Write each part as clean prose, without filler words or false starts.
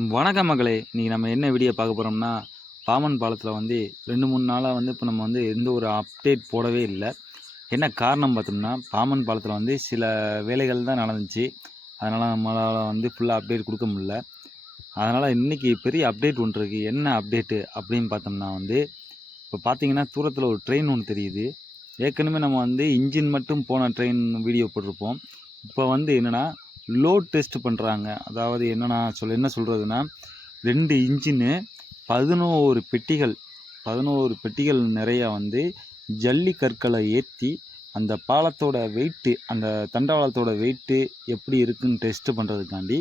வணக்கம் மகளே, இன்றைக்கி நம்ம என்ன வீடியோ பார்க்க போகிறோம்னா, பாம்பன் பாலத்தில் வந்து 2-3 நாளாக வந்து இப்போ நம்ம வந்து எந்த ஒரு அப்டேட் போடவே இல்லை. என்ன காரணம் பார்த்தோம்னா, பாம்பன் பாலத்தில் வந்து சில வேலைகள் தான் நடந்துச்சு. அதனால் நம்மளால் வந்து ஃபுல்லாக அப்டேட் கொடுக்க முடியல. அதனால் இன்றைக்கி பெரிய அப்டேட் ஒன்று இருக்குது. என்ன அப்டேட்டு அப்படின்னு பார்த்தோம்னா வந்து, இப்போ பார்த்தீங்கன்னா தூரத்தில் ஒரு ட்ரெயின் ஒன்று தெரியுது. ஏற்கனவே நம்ம வந்து இன்ஜின் மட்டும் போன ட்ரெயின் வீடியோ போட்டிருப்போம். இப்போ வந்து என்னென்னா லோட் டெஸ்ட் பண்ணுறாங்க. அதாவது என்ன சொல்கிறதுனா 2 இன்ஜினு 11 பெட்டிகள் 11 பெட்டிகள் நிறையா வந்து ஜல்லி கற்களை ஏற்றி அந்த பாலத்தோட வெயிட்டு, அந்த தண்டவாளத்தோட வெயிட்டு எப்படி இருக்குன்னு டெஸ்ட்டு பண்ணுறதுக்காண்டி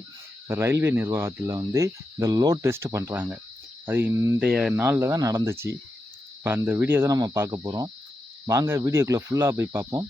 ரயில்வே நிர்வாகத்தில் வந்து இந்த லோட் டெஸ்ட் பண்ணுறாங்க. அது இன்றைய நாளில் தான் நடந்துச்சு. இப்போ அந்த வீடியோ தான் நம்ம பார்க்க போகிறோம். வாங்க வீடியோக்குள்ளே ஃபுல்லாக போய் பார்ப்போம்.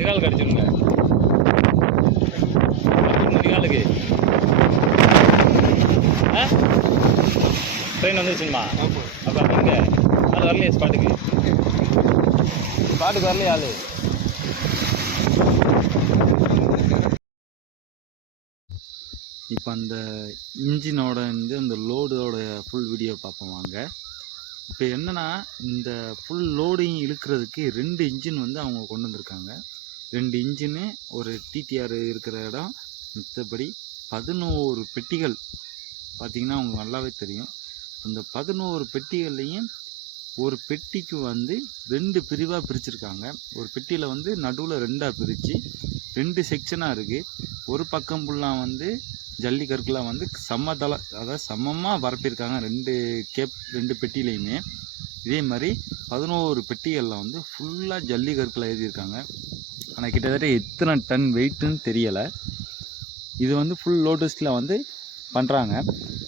நிகால் கடிச்சிருங்க நிகாலுக்கு ட்ரெயின் வந்துருச்சுமா. அப்போ எங்கே ஆள் வரலையே? ஸ்பாட்டுக்கு வரலையே ஆள். இப்போ அந்த இன்ஜினோட வந்து அந்த லோடோட ஃபுல் வீடியோ பார்ப்போம் வாங்க. இப்போ என்னென்னா இந்த ஃபுல் லோடையும் இழுக்கிறதுக்கு 2 இன்ஜின் வந்து அவங்க கொண்டு வந்திருக்காங்க. 2 இன்ஜினு, ஒரு டிடிஆர் இருக்கிற இடம், மற்றபடி 11 பெட்டிகள். பார்த்திங்கன்னா அவங்க நல்லாவே தெரியும். அந்த 11 பெட்டிகள்லையும் ஒரு பெட்டிக்கு வந்து 2 பிரிவாக பிரிச்சுருக்காங்க. ஒரு பெட்டியில் வந்து நடுவில் 2ஆக பிரித்து 2 செக்ஷனாக இருக்குது. ஒரு பக்கம் ஃபுல்லாக வந்து ஜல்லி கற்களாக வந்து அதாவது சமமாக பரப்பியிருக்காங்க 2 பெட்டிலையுமே. இதே மாதிரி 11 பெட்டிகளில் வந்து ஃபுல்லாக ஜல்லி கற்களை எழுதியிருக்காங்க. ஆனால் கிட்டத்தட்ட எத்தனை டன் வெயிட்டுன்னு தெரியலை. இது வந்து ஃபுல் லோட் டெஸ்ட்டில் வந்து பண்ணுறாங்க.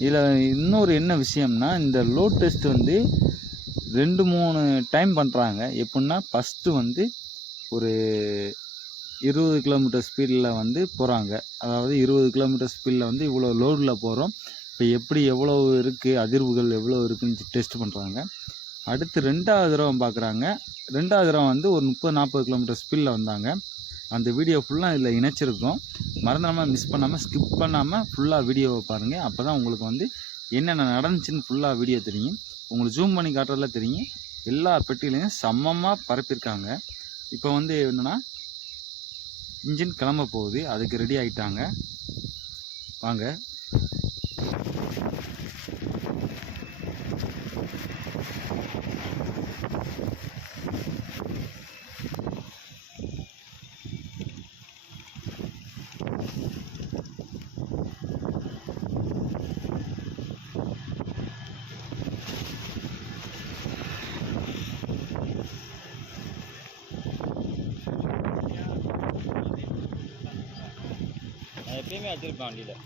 இதில் இன்னொரு என்ன விஷயம்னா, இந்த லோட் டெஸ்ட் வந்து 2-3 டைம் பண்ணுறாங்க. எப்படின்னா ஃபஸ்ட்டு வந்து ஒரு 20 கிலோமீட்டர் ஸ்பீடில் வந்து போகிறாங்க. அதாவது 20 கிலோமீட்டர் ஸ்பீடில் வந்து இவ்வளோ லோடில் போகிறோம், இப்போ எப்படி எவ்வளோ இருக்குது, அதிர்வுகள் எவ்வளோ இருக்குதுன்னு டெஸ்ட் பண்ணுறாங்க. அடுத்து 2வது தடவை பார்க்குறாங்க. 2வது தடவை வந்து ஒரு 30-40 கிலோமீட்டர் ஸ்பீடில் வந்தாங்க. அந்த வீடியோ ஃபுல்லாக இதில் இணைச்சிருக்கோம். மறந்துடாமல் மிஸ் பண்ணாமல் ஸ்கிப் பண்ணாமல் ஃபுல்லாக வீடியோவை பாருங்கள். அப்போ தான் உங்களுக்கு வந்து என்னென்ன நடந்துச்சுன்னு ஃபுல்லாக வீடியோ தெரியும். உங்களுக்கு ஜூம் பண்ணி காட்டுறதுல தெரியும். எல்லா பெட்டிலையும் சமமாக பரப்பியிருக்காங்க. இப்போ வந்து என்னென்னா இன்ஜின் கிளம்ப போகுது. அதுக்கு ரெடி ஆகிட்டாங்க. வாங்க. எப்பயுமே வச்சிருப்பேன் வண்டியில்.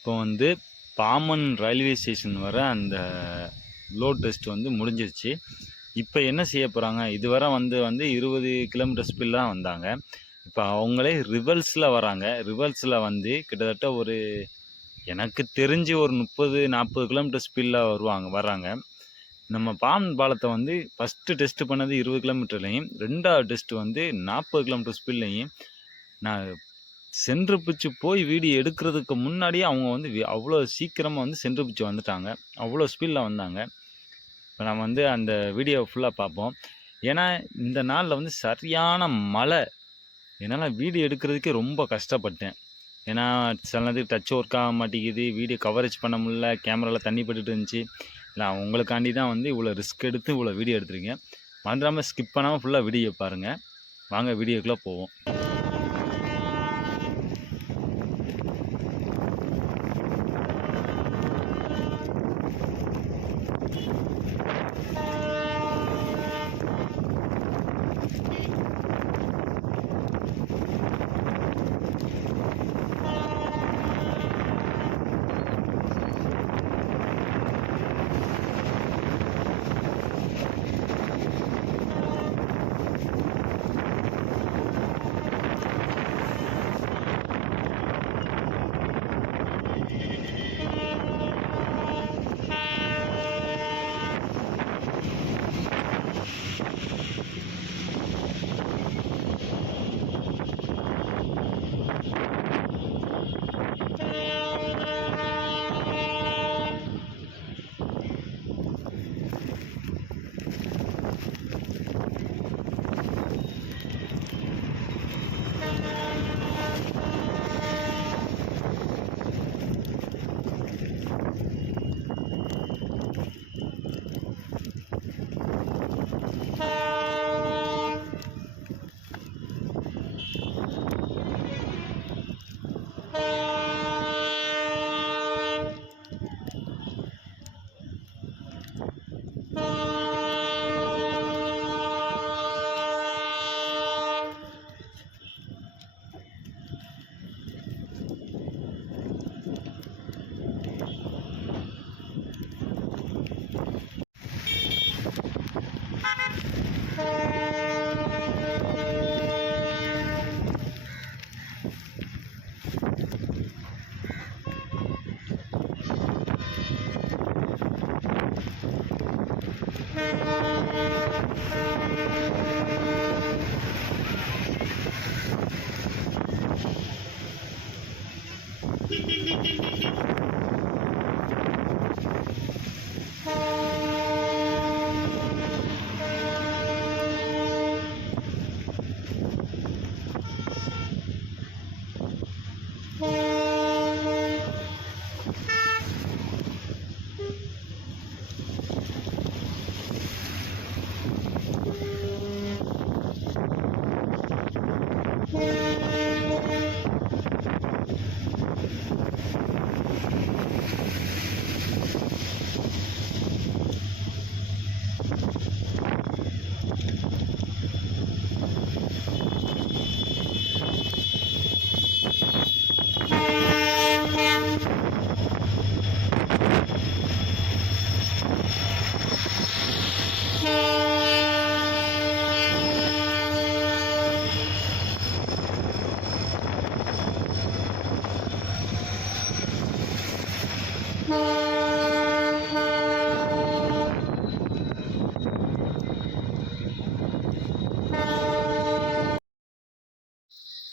இப்போ வந்து பாமன் ரயில்வே ஸ்டேஷன் வர அந்த லோட் டெஸ்ட் வந்து முடிஞ்சிருச்சு. இப்போ என்ன செய்ய போகிறாங்க, இதுவரை வந்து 20 கிலோமீட்டர் ஸ்பீடில் தான் வந்தாங்க. இப்போ அவங்களே ரிவல்ஸில் வராங்க. ரிவல்ஸில் வந்து கிட்டத்தட்ட ஒரு எனக்கு தெரிஞ்சு ஒரு 30-40 கிலோமீட்டர் ஸ்பீடில் வர்றாங்க. நம்ம பாமன் பாலத்தை வந்து ஃபஸ்ட்டு டெஸ்ட் பண்ணது 20 கிலோமீட்டர்லையும், 2வது டெஸ்ட் வந்து 40 கிலோமீட்டர் ஸ்பீட்லையும். நான் சென்ட்ரு பிச்சு போய் வீடியோ எடுக்கிறதுக்கு முன்னாடியே அவங்க வந்து அவ்வளோ சீக்கிரமாக வந்து சென்ட்ரு பிச்சு வந்துட்டாங்க. அவ்வளோ ஸ்பீடில் வந்தாங்க. இப்போ நம்ம வந்து அந்த வீடியோ ஃபுல்லாக பார்ப்போம். ஏன்னா இந்த நாளில் வந்து சரியான மழை. என்னால் வீடியோ எடுக்கிறதுக்கே ரொம்ப கஷ்டப்பட்டேன். ஏன்னா சில நேரத்துக்கு டச் ஒர்க் ஆக மாட்டேங்குது, வீடியோ கவரேஜ் பண்ண முடியல, கேமராவில் தண்ணி பட்டுட்டு இருந்துச்சு. இல்லை உங்களுக்காண்டி தான் வந்து இவ்வளோ ரிஸ்க் எடுத்து இவ்வளோ வீடியோ எடுத்துருக்கேன். மறந்துடாமல் ஸ்கிப் பண்ணாமல் ஃபுல்லாக வீடியோ பாருங்கள். வாங்க வீடியோக்குள்ளே போவோம்.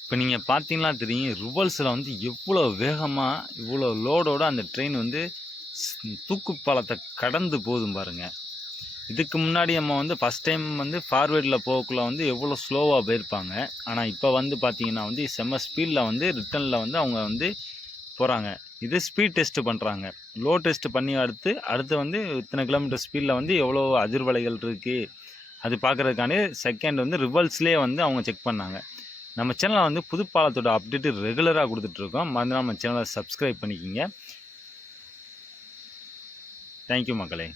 இப்போ நீங்கள் பார்த்தீங்கன்னா தெரியும், ரிவல்ஸில் வந்து எவ்வளோ வேகமாக இவ்வளோ லோடோட அந்த ட்ரெயின் வந்து தூக்கு பாலத்தை கடந்து போதும் பாருங்கள். இதுக்கு முன்னாடி நம்ம வந்து ஃபஸ்ட் டைம் வந்து ஃபார்வேர்டில் போகக்குள்ள வந்து எவ்வளோ ஸ்லோவாக போயிருப்பாங்க. ஆனால் இப்போ வந்து பார்த்தீங்கன்னா வந்து செம்ம ஸ்பீடில் வந்து ரிட்டனில் வந்து அவங்க வந்து போகிறாங்க. இது ஸ்பீட் டெஸ்ட்டு பண்ணுறாங்க. லோ டெஸ்ட்டு பண்ணி அடுத்து வந்து இத்தனை கிலோமீட்டர் ஸ்பீடில் வந்து எவ்வளோ அதிர்வலைகள் இருக்குது அது பார்க்குறதுக்காண்டி செகண்ட் வந்து ரிவல்ஸ்லேயே வந்து அவங்க செக் பண்ணாங்க. நம்ம சேனலில் வந்து புது பாலத்தோட அப்டேட்டு ரெகுலராக கொடுத்துட்ருக்கோம். மறந்து நம்ம சேனலை சப்ஸ்கிரைப் பண்ணிக்கிங்க. தேங்க்யூ மக்களே.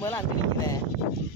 வரும்போது அங்கே நிற்கிறேன்.